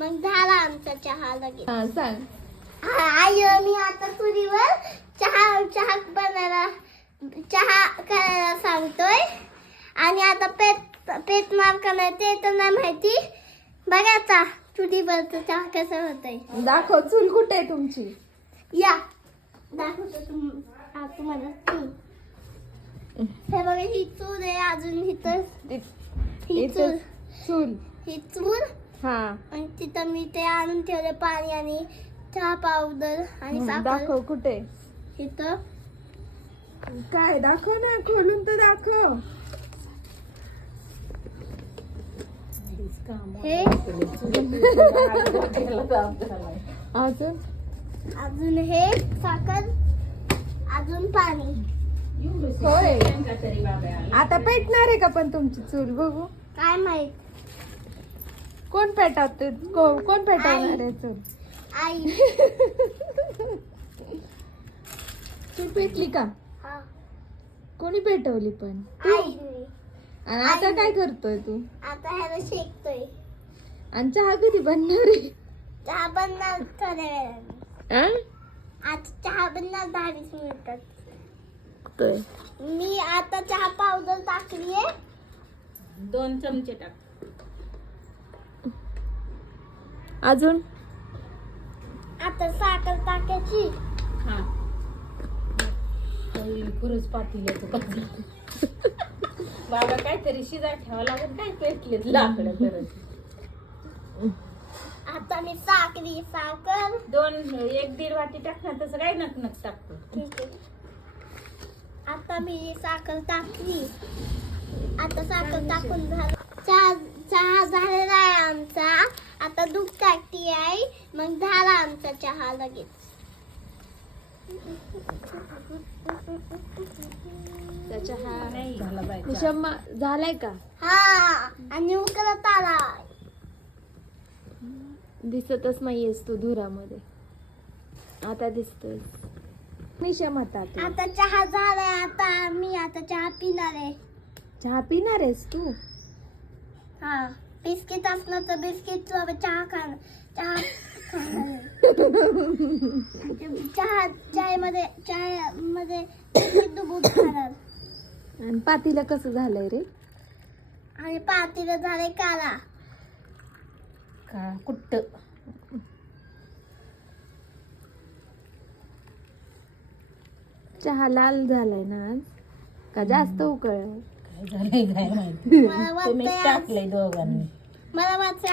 मग झाला आमचा चहा लगेच. हा सांग. आई मी आता चुलीवर चहा चहा बनायला चहा करायला सांगतोय. आणि आता पेट मार्का नाही ते तर नाही माहिती. बघायचा चुलीवरचा चहा कसा होतोय. दाखव चूल कुठे आहे तुमची. या दाखवतो तुम्हाला चूल. हे बघा ही चूल आहे. अजून इथं ही चूल चूल ही चूल. हा आणि तिथं मी ते आणून ठेवले पाणी आणि चहा पावडर आणि साखर. दाखव कुठे. इथं काय दाखव ना, खोलून तर दाखव. हे अजून अजून हे साखर अजून पाणी. होय. आता पेटणार आहे का पण तुमची चूल. बघू काय माहित. कोण पेटवते. कोण पेटवणार आहे चूल. आई चूल पेटली का. हा कोणी पेटवली पण. आईने. आणि आता काय करतोय तू. आता ह्याला शेकतोय. आणि चहा कधी बनणार आहे. चहा बनणार थोड्या वेळाने. आ? आता चहा बनणार 10-20 मिनिटात. तोय. मी आता चहा पावडर टाकलीये 2 चमचे टाक. अजून आता साखर टाकायची. हा खरंच पातील बाबा काहीतरी शिजा ठेवा लागेल. काय पेटलेत लाकडं करत. आता मी साखर 1-1.5 वाटी टाकणार. तसं काय नक टाकतो. ठीक आहे. आता मी साखर टाकली. आता साखर टाकून झालं. चहा झालेला आहे आमचा. आता दूध टाकती आहे. मग झाला आमचा चहा लगेच. चहा नाही झाला बाई. शम्मा झालाय का. हा आणि उकळत आला. दिसतच नाहीयेस तू धुरामध्ये. आता दिसतोय. निशमता तू. आता चहा झालाय. आता चहा पिणार आहे. चहा पिणार आहेस तू. हा बिस्किट असलं तर बिस्किट चहा खाणार. चायमध्ये दूध खाणार. आणि पातीला कसं झालंय रे. आणि पातीला झाले काला. का कुट्ट. चहा लाल झालाय ना आज. का जास्त उकळ. काय झालंय काय माहिती. मला तुम्ही वाटतंय टाकलंय दोघांनी. मला वाटतंय